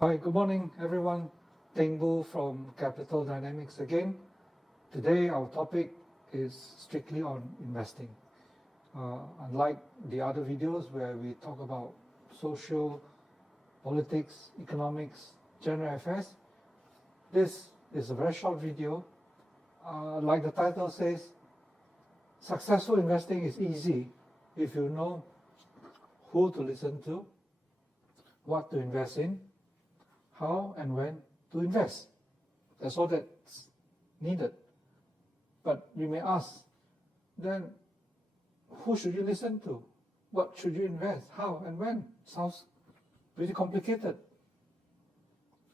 Hi, good morning everyone. Teng Boo from Capital Dynamics again. Today our topic is strictly on investing. Unlike the other videos where we talk about social, politics, economics, general affairs, this is a very short video. Like the title says, successful investing is easy if you know who to listen to, what to invest in, how and when to invest. That's all that's needed. But you may ask, then who should you listen to? What should you invest? How and when? Sounds pretty complicated.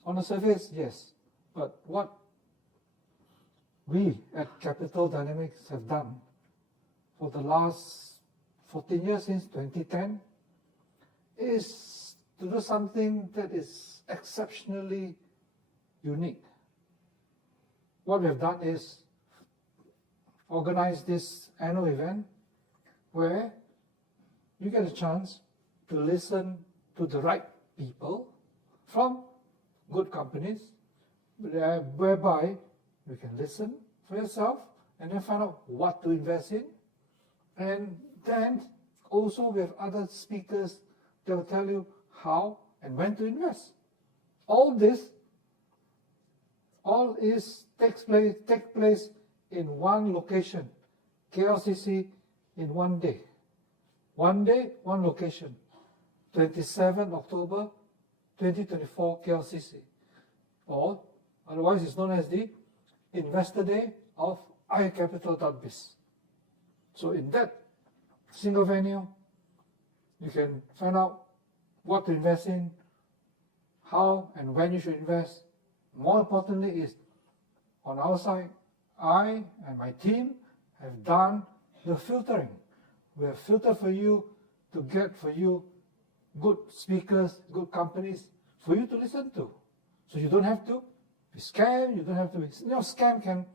On the surface, yes. But what we at Capital Dynamics have done for the last 14 years, since 2010, is to do something that is exceptionally unique. What we have done is organize this annual event where you get a chance to listen to the right people from good companies, whereby you can listen for yourself and then find out what to invest in. And then also we have other speakers that will tell you how and when to invest. All this takes place in one location, KLCC, in one day. One day, one location. 27 October 2024 KLCC. Or otherwise it's known as the Investor Day of iCapital.biz. So in that single venue, you can find out what to invest in, how and when you should invest. More importantly is, on our side, I and my team have done the filtering. We have filtered for you to get for you good speakers, good companies for you to listen to. So you don't have to be scammed, you don't have to be, scam can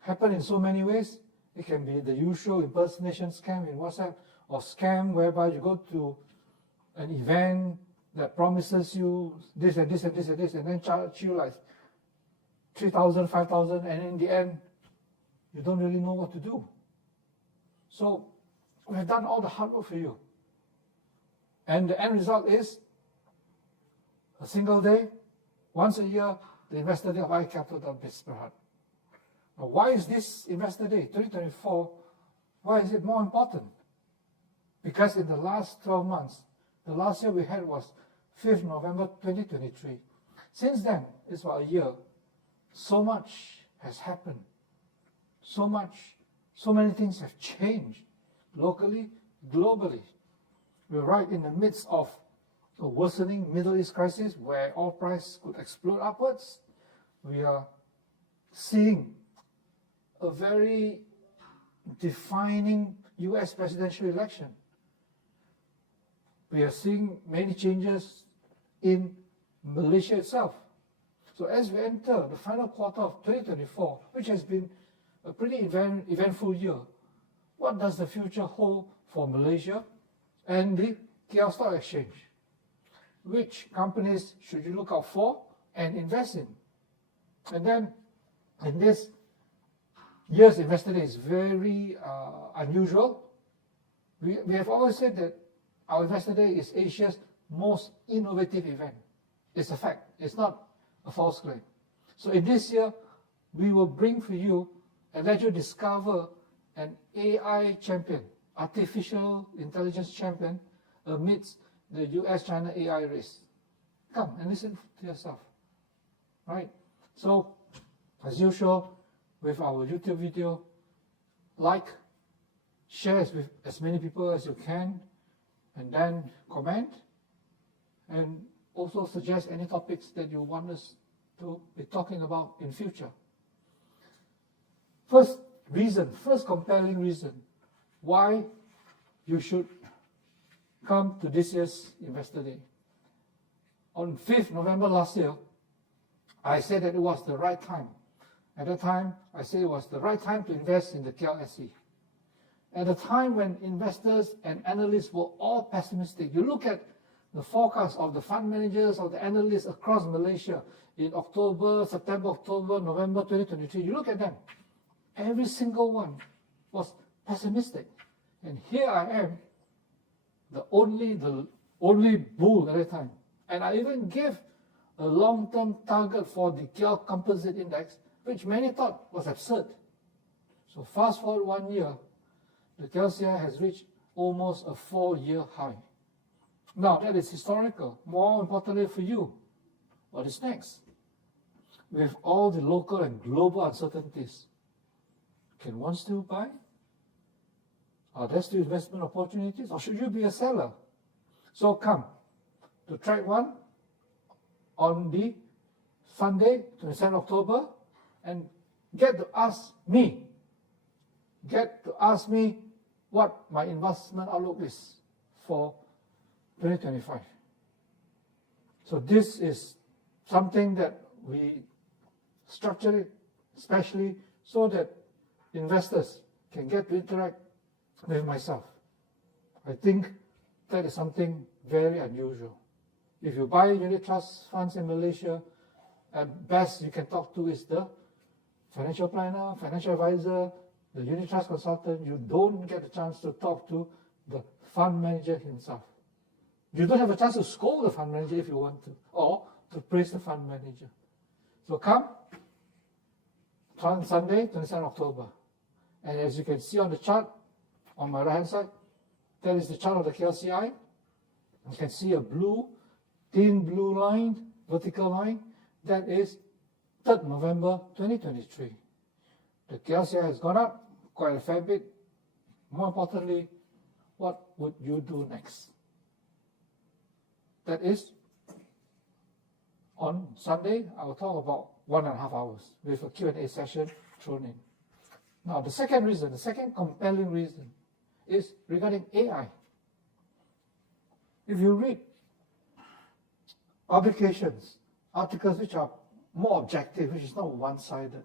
happen in so many ways. It can be the usual impersonation scam in WhatsApp, or scam whereby you go to an event that promises you this and this and this and this, and then charge you like 3,000, 5,000, and in the end, you don't really know what to do. So we have done all the hard work for you. And the end result is a single day, once a year, the Investor Day of iCapital.biz. Now, why is this Investor Day 2024? Why is it more important? Because in the last 12 months, the last year we had was 5th November 2023. Since then, it's about a year. So much has happened. So many things have changed, locally, globally. We're right in the midst of a worsening Middle East crisis where oil price could explode upwards. We are seeing a very defining US presidential election. We are seeing many changes in Malaysia itself. So as we enter the final quarter of 2024, which has been a pretty eventful year, what does the future hold for Malaysia and the KL Stock Exchange? Which companies should you look out for and invest in? And then in this year's Investor Day is very unusual. We have always said that our Investor Day is Asia's most innovative event. It's a fact. It's not a false claim. So in this year, we will bring for you and let you discover an AI champion, artificial intelligence champion, amidst the US-China AI race. Come and listen to yourself. Right? So, as usual, with our YouTube video, like, share it with as many people as you can, and then comment, and also suggest any topics that you want us to be talking about in future. First compelling reason why you should come to this year's Investor Day. On 5th November last year, I said that it was the right time. At that time, I said it was the right time to invest in the KLSE. At a time when investors and analysts were all pessimistic, you look at the forecast of the fund managers, of the analysts across Malaysia in September, October, November 2023, you look at them, every single one was pessimistic. And here I am, the only bull at that time. And I even gave a long-term target for the KL Composite Index, which many thought was absurd. So fast forward 1 year, the KLCI has reached almost a 4-year high. Now that is historical. More importantly for you, what is next? With all the local and global uncertainties, can one still buy? Are there still investment opportunities, or should you be a seller? So come to track 1 on the Sunday, 27 October, and get to ask me what my investment outlook is for 2025. So this is something that we structured it especially so that investors can get to interact with myself. I think that is something very unusual. If you buy unit trust funds in Malaysia, at best you can talk to is the financial planner, financial advisor, the unit trust consultant. You don't get a chance to talk to the fund manager himself. You don't have a chance to scold the fund manager if you want to, or to praise the fund manager. So come on Sunday, 27 October. And as you can see on the chart, on my right hand side, that is the chart of the KLCI. You can see a thin blue line, vertical line. That is 3rd November 2023. The KLCI has gone up quite a fair bit. More importantly, what would you do next? That is, on Sunday, I will talk about 1.5 hours with a Q&A session thrown in. Now, the second compelling reason is regarding AI. If you read publications, articles which are more objective, which is not one-sided,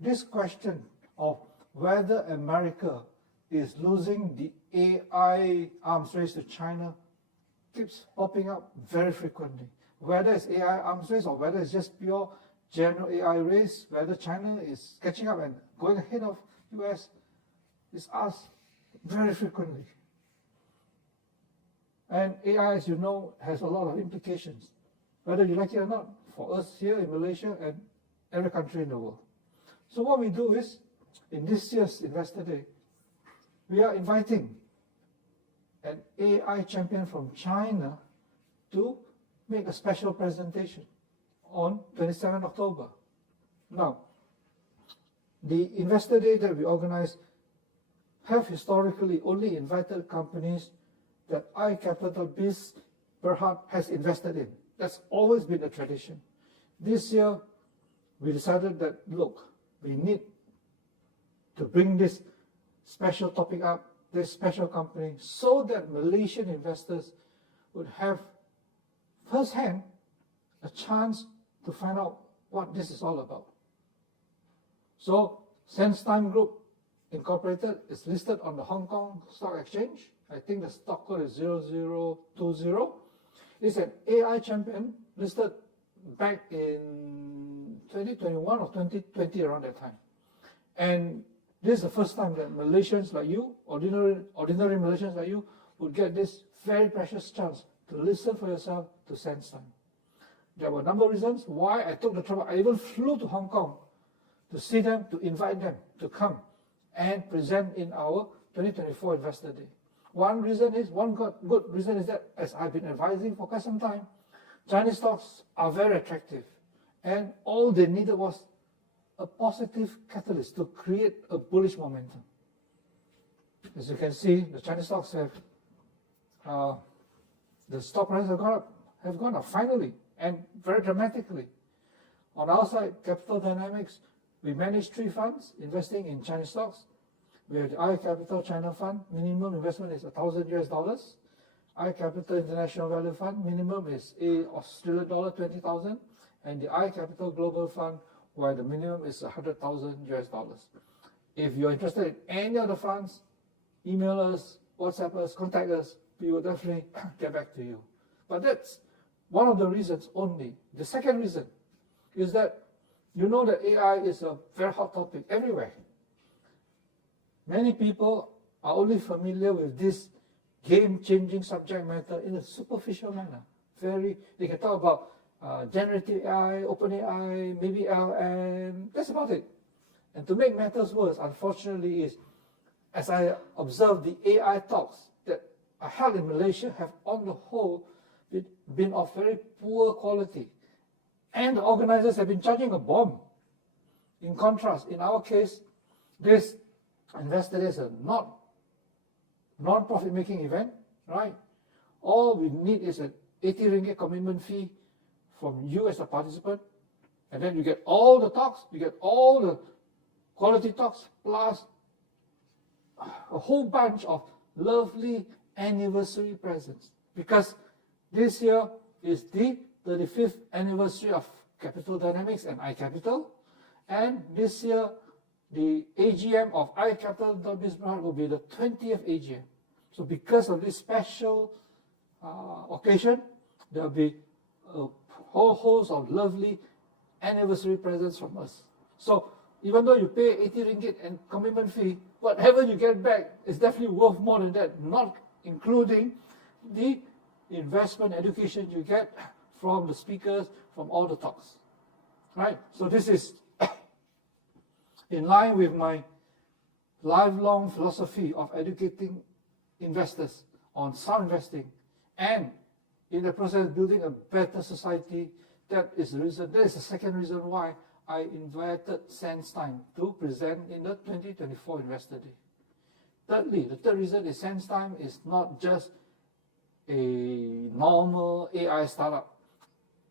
this question of whether America is losing the AI arms race to China keeps popping up very frequently. Whether it's AI arms race or whether it's just pure general AI race, whether China is catching up and going ahead of US is asked very frequently. And AI, as you know, has a lot of implications, whether you like it or not, for us here in Malaysia and every country in the world. So what we do is, in this year's Investor Day, we are inviting an AI champion from China to make a special presentation on 27 October. Now, the Investor Day that we organize have historically only invited companies that iCapital Biz Berhad has invested in. That's always been the tradition. This year, we decided that, look, we need to bring this special topic up, this special company, so that Malaysian investors would have firsthand a chance to find out what this is all about. So, SenseTime Group Incorporated is listed on the Hong Kong Stock Exchange. I think the stock code is 0020. It's an AI champion listed back in 2021 or 2020, around that time. And this is the first time that Malaysians like you, ordinary Malaysians like you, would get this very precious chance to listen for yourself to SenseTime. There were a number of reasons why I took the trouble. I even flew to Hong Kong to see them, to invite them to come and present in our 2024 Investor Day. One good reason is that, as I've been advising for quite some time, Chinese stocks are very attractive, and all they needed was a positive catalyst to create a bullish momentum. As you can see, the Chinese stocks have, the stock prices have gone up finally, and very dramatically. On our side, Capital Dynamics, we manage 3 funds investing in Chinese stocks. We have the iCapital China Fund, minimum investment is $1,000. iCapital International Value Fund, minimum is Australian dollar 20,000, and the iCapital Global Fund, where the minimum is $100,000. If you're interested in any of the funds, email us, WhatsApp us, contact us. We will definitely get back to you. But that's one of the reasons only. The second reason is that you know that AI is a very hot topic everywhere. Many people are only familiar with this game-changing subject matter in a superficial manner. They can talk about generative AI, OpenAI, maybe LM, that's about it. And to make matters worse, unfortunately, is as I observe the AI talks that are held in Malaysia have on the whole been of very poor quality. And the organizers have been charging a bomb. In contrast, in our case, this Investor Day is a non-profit making event, right? All we need is an 80 ringgit commitment fee from you as a participant, and then you get all the talks, you get all the quality talks, plus a whole bunch of lovely anniversary presents. Because this year is the 35th anniversary of Capital Dynamics and iCapital, and this year the AGM of iCapital.biz will be the 20th AGM. So because of this special occasion, there will be a whole host of lovely anniversary presents from us. So even though you pay 80 ringgit and commitment fee, whatever you get back is definitely worth more than that, not including the investment education you get from the speakers, from all the talks. Right? So this is in line with my lifelong philosophy of educating investors on sound investing and in the process building a better society. That is the second reason why I invited Sandstein to present in the 2024 Investor Day. Thirdly, the third reason is Sandstein is not just a normal AI startup.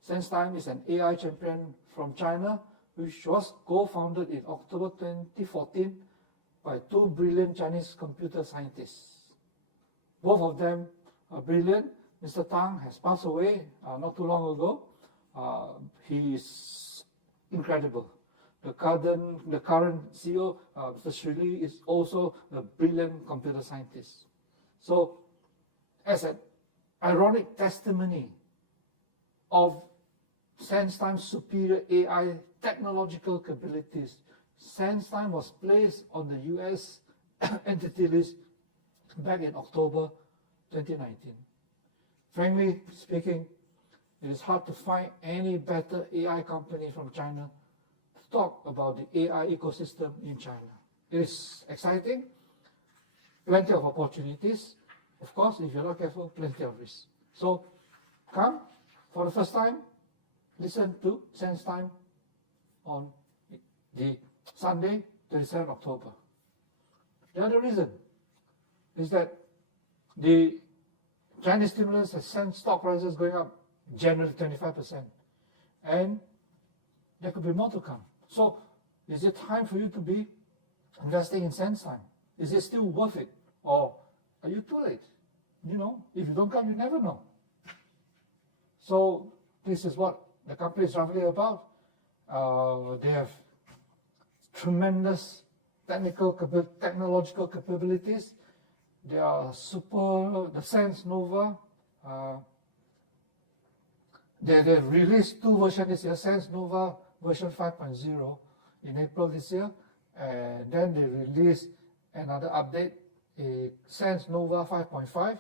Sandstein is an AI champion from China, which was co-founded in October 2014 by two brilliant Chinese computer scientists. Both of them are brilliant. Mr. Tang has passed away not too long ago. He is incredible. The current CEO, Mr. Shirley, is also a brilliant computer scientist. So, as an ironic testimony of Sandstein's superior AI technological capabilities, Sandstein was placed on the US entity list back in October 2019. Frankly speaking, it is hard to find any better AI company from China to talk about the AI ecosystem in China. It is exciting, plenty of opportunities. Of course, if you're not careful, plenty of risks. So come for the first time, listen to Sandstein on the Sunday, 27 October. The other reason is that the Chinese stimulus has sent stock prices going up generally 25%. And there could be more to come. So is it time for you to be investing in Sandstein? Is it still worth it? Or are you too late? You know, if you don't come, you never know. So this is what the company is roughly about. They have tremendous technological capabilities. They are the Sense Nova. They released two versions this year, Sense Nova version 5.0 in April this year, and then they released another update, a Sense Nova 5.5,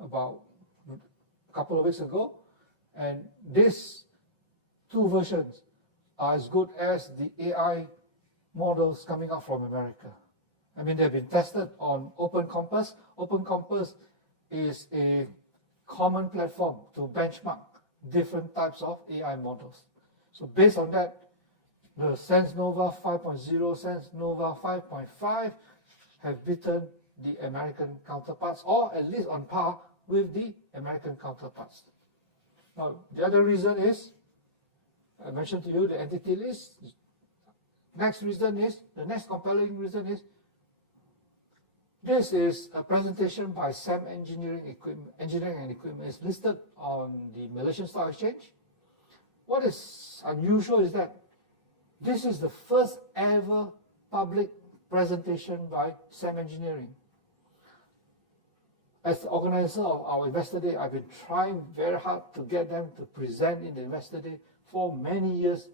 about a couple of weeks ago. And these two versions are as good as the AI models coming out from America. I mean, they've been tested on OpenCompass. OpenCompass is a common platform to benchmark different types of AI models. So based on that, the Sense Nova 5.0, Sense Nova 5.5 have beaten the American counterparts, or at least on par with the American counterparts. Now, the other reason is, I mentioned to you the entity list. The next compelling reason is, this is a presentation by SAM Engineering and Equipment. It's listed on the Malaysian Stock Exchange. What is unusual is that this is the first ever public presentation by SAM Engineering. as the organizer of our Investor Day, I've been trying very hard to get them to present in the Investor Day for many years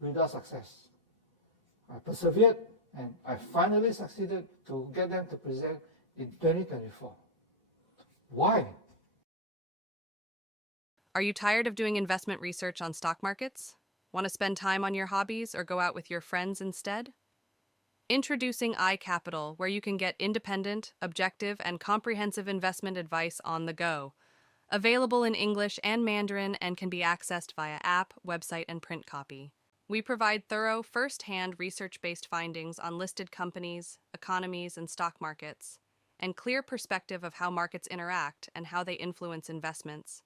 without success. I persevered and I finally succeeded to get them to present in 2024. Why? Are you tired of doing investment research on stock markets? Want to spend time on your hobbies or go out with your friends instead? Introducing iCapital, where you can get independent, objective, and comprehensive investment advice on the go. Available in English and Mandarin and can be accessed via app, website, and print copy. We provide thorough, first-hand research-based findings on listed companies, economies, and stock markets, and clear perspective of how markets interact and how they influence investments,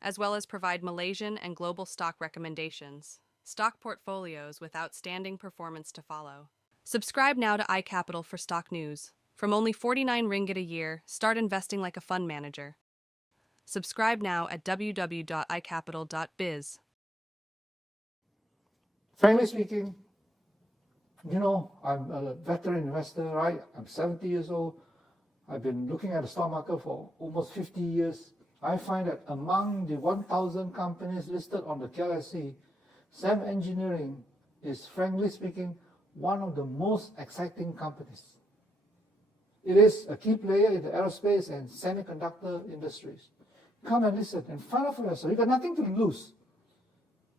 as well as provide Malaysian and global stock recommendations, stock portfolios with outstanding performance to follow. Subscribe now to iCapital for stock news. From only 49 ringgit a year, start investing like a fund manager. Subscribe now at www.icapital.biz. Frankly speaking, I'm a veteran investor, right? I'm 70 years old. I've been looking at the stock market for almost 50 years. I find that among the 1,000 companies listed on the KLSE, SAM Engineering is, frankly speaking, one of the most exciting companies. It is a key player in the aerospace and semiconductor industries. Come and listen and find out for yourself. You got nothing to lose,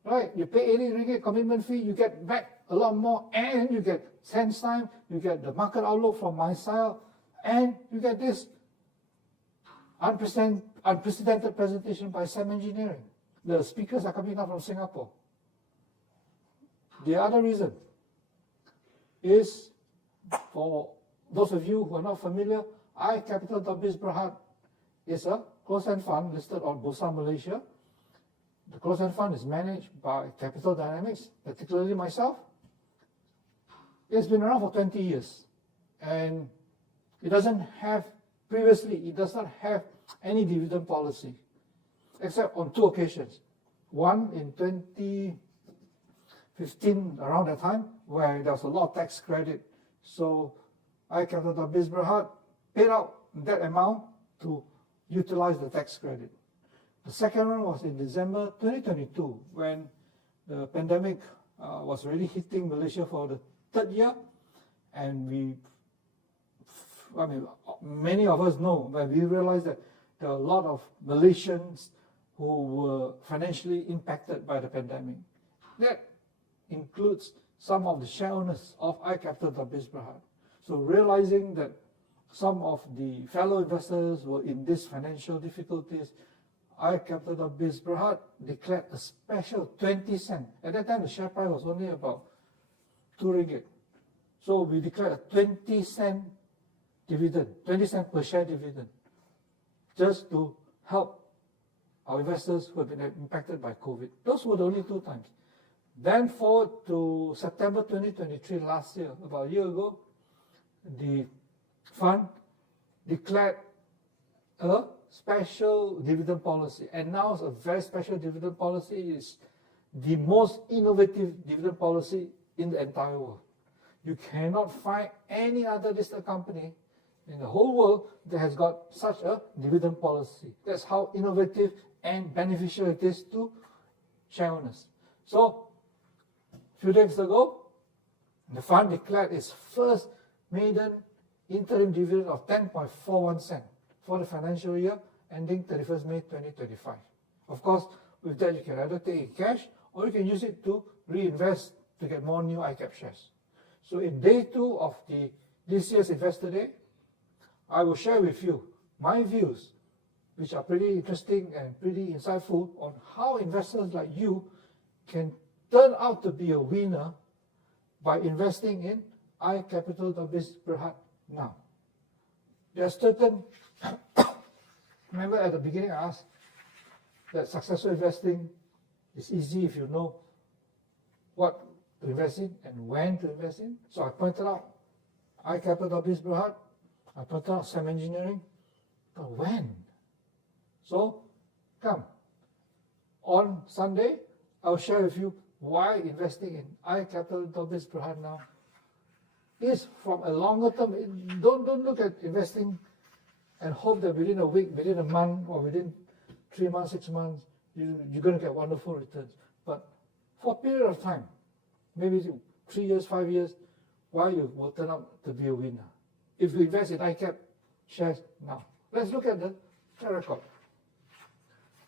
right? You pay 80 ringgit commitment fee, you get back a lot more, and you get sense time, you get the market outlook from my side, and you get this unprecedented presentation by SAM Engineering. The speakers are coming out from Singapore. The other reason is, for those of you who are not familiar, iCapital.biz Berhad is a closed-end fund listed on Bursa Malaysia. The closed-end fund is managed by Capital Dynamics, particularly myself. It's been around for 20 years, and it does not have any dividend policy, except on two occasions. One in 2015, around that time, where there was a lot of tax credit. So iCapital.biz Berhad paid out that amount to utilize the tax credit. The second one was in December 2022, when the pandemic was really hitting Malaysia for the third year, and many of us know, but we realized that there are a lot of Malaysians who were financially impacted by the pandemic. That includes some of the share owners of iCapital.biz Berhad. So realizing that some of the fellow investors were in these financial difficulties, iCapital.biz Berhad declared a special 20 cents. At that time, the share price was only about 2 ringgit. So we declared a 20 cent dividend, 20 cents per share dividend, just to help our investors who have been impacted by COVID. Those were the only two times. Then forward to September 2023, last year, about a year ago, the fund declared a special dividend policy. And now it's a very special dividend policy. It's the most innovative dividend policy in the entire world. You cannot find any other listed company in the whole world that has got such a dividend policy. That's how innovative and beneficial it is to share owners. So, a few days ago, the fund declared its first maiden interim dividend of 10.41 cents for the financial year ending 31st May 2025. Of course, with that you can either take it in cash or you can use it to reinvest to get more new iCap shares. So in day 2 of this year's Investor Day, I will share with you my views, which are pretty interesting and pretty insightful, on how investors like you can turn out to be a winner by investing in iCapital.biz Berhad now. There are certain, remember at the beginning I asked that successful investing is easy if you know what to invest in and when to invest in. So I pointed out iCapital.biz Berhad, I pointed out SAM Engineering, but when? So come, on Sunday, I'll share with you why investing in iCapital.biz Berhad now is, from a longer term. Don't look at investing and hope that within a week, within a month, or within 3 months, 6 months, you're going to get wonderful returns. But for a period of time, maybe 3 years, 5 years, why you will turn out to be a winner. If you invest in ICAP shares now. Let's look at the track record.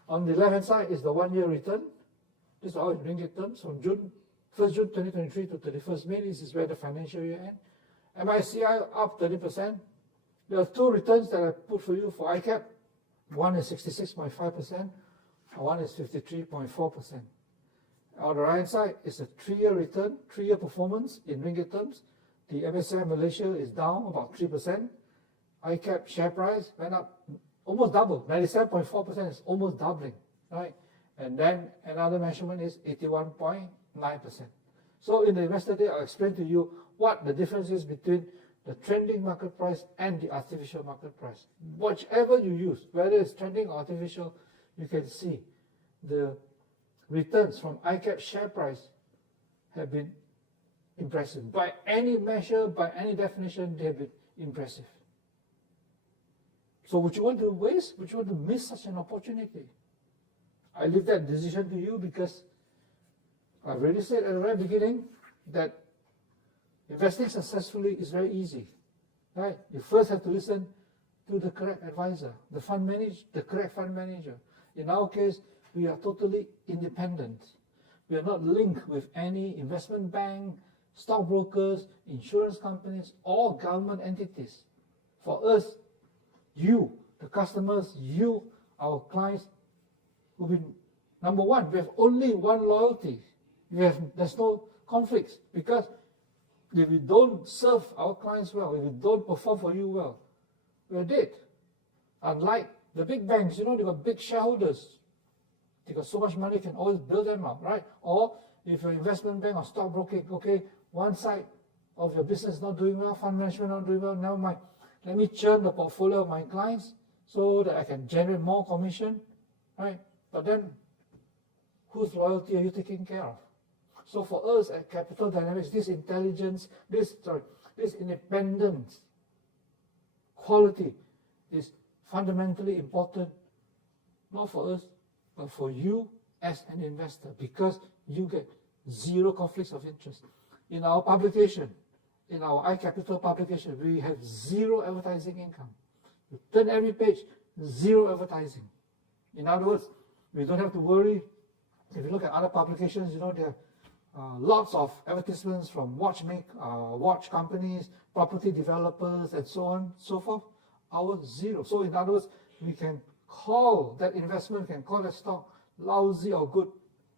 On the left-hand side is the 1-year return. This is all in ringgit terms from 1st June 2023 to 31st May. This is where the financial year ends. MICI up 30%. There are 2 returns that I put for you for ICAP. One is 66.5%, and one is 53.4%. On the right side is a 3-year return, 3-year performance in ringgit terms. The MSCI Malaysia is down about 3%. ICAP share price went up almost double, 97.4% is almost doubling, right? And then another measurement is 81.9%. So in the Investor Day, I'll explain to you what the difference is between the trending market price and the artificial market price. Whichever you use, whether it's trending or artificial, you can see the returns from ICAP share price have been impressive. By any measure, by any definition, they have been impressive. So would you want to waste? Would you want to miss such an opportunity? I leave that decision to you because I've already said at the very beginning that investing successfully is very easy, right? You first have to listen to the correct advisor, the correct fund manager. In our case, we are totally independent. We are not linked with any investment bank, stockbrokers, insurance companies, or government entities. For us, you, the customers, you, our clients, will be number one. We have only one loyalty. There's no conflicts, because if we don't serve our clients well, if we don't perform for you well, we're dead. Unlike the big banks, they got big shareholders. They got so much money, you can always build them up, right? Or if you're an investment bank or stockbroking, okay, one side of your business is not doing well, fund management not doing well, never mind. Let me churn the portfolio of my clients so that I can generate more commission, right? But then, whose loyalty are you taking care of? So for us at Capital Dynamics, this intelligence, this independence quality is fundamentally important, not for us, but for you as an investor, because you get zero conflicts of interest. In our publication, in our iCapital publication, we have zero advertising income. You turn every page, zero advertising. In other words, we don't have to worry. If you look at other publications, they have lots of advertisements from watch companies, property developers, and so on, so forth. Ours, zero. So in other words, we can call that investment, we can call that stock lousy or good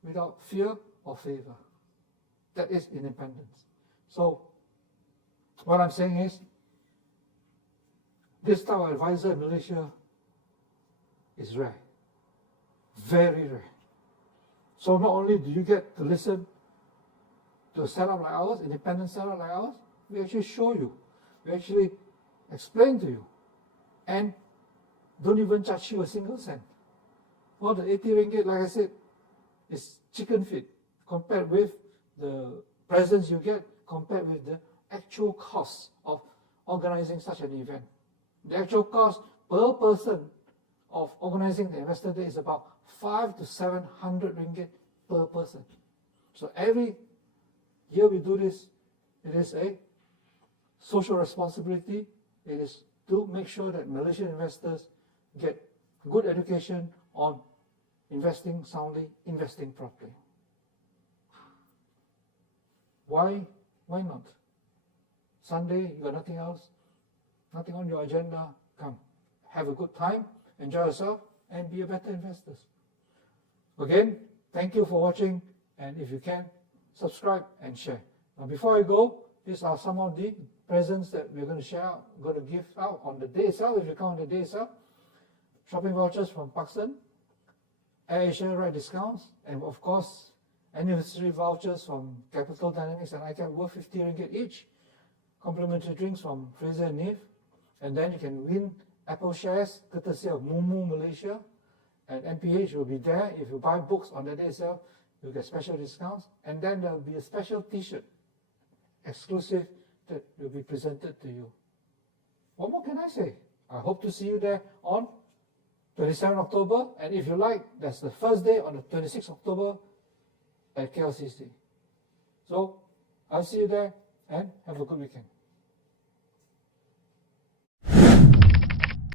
without fear or favor. That is independence. So what I'm saying is, this type of advisor in Malaysia is rare. Very rare. So not only do you get to listen to a setup like ours, independent setup like ours, we actually show you, we actually explain to you, and don't even charge you a single cent. Well, the 80 ringgit, like I said, is chicken feed compared with the presents you get, compared with the actual cost of organizing such an event. The actual cost per person of organizing the Investor Day is about 500 to 700 ringgit per person. So every year we do this, it is a social responsibility. It is to make sure that Malaysian investors get good education on investing soundly, investing properly. Why not? Sunday, you got nothing else, nothing on your agenda, come. Have a good time, enjoy yourself, and be a better investor. Again, thank you for watching, and if you can, subscribe and share. Now before I go, these are some of the presents that we're going to share, going to give out on the day itself, if you come on the day itself. Shopping vouchers from Pakistan, AirAsia ride discounts, and of course, anniversary vouchers from Capital Dynamics and ICAP worth 50 ringgit each. Complimentary drinks from Fraser and Neve, and then you can win Apple shares courtesy of Mumu Malaysia, and NPH will be there. If you buy books on the day itself, you'll get special discounts, and then there will be a special t-shirt, exclusive, that will be presented to you. What more can I say? I hope to see you there on 27 October, and if you like, that's the first day on the 26th October at KLCC. So I'll see you there, and have a good weekend.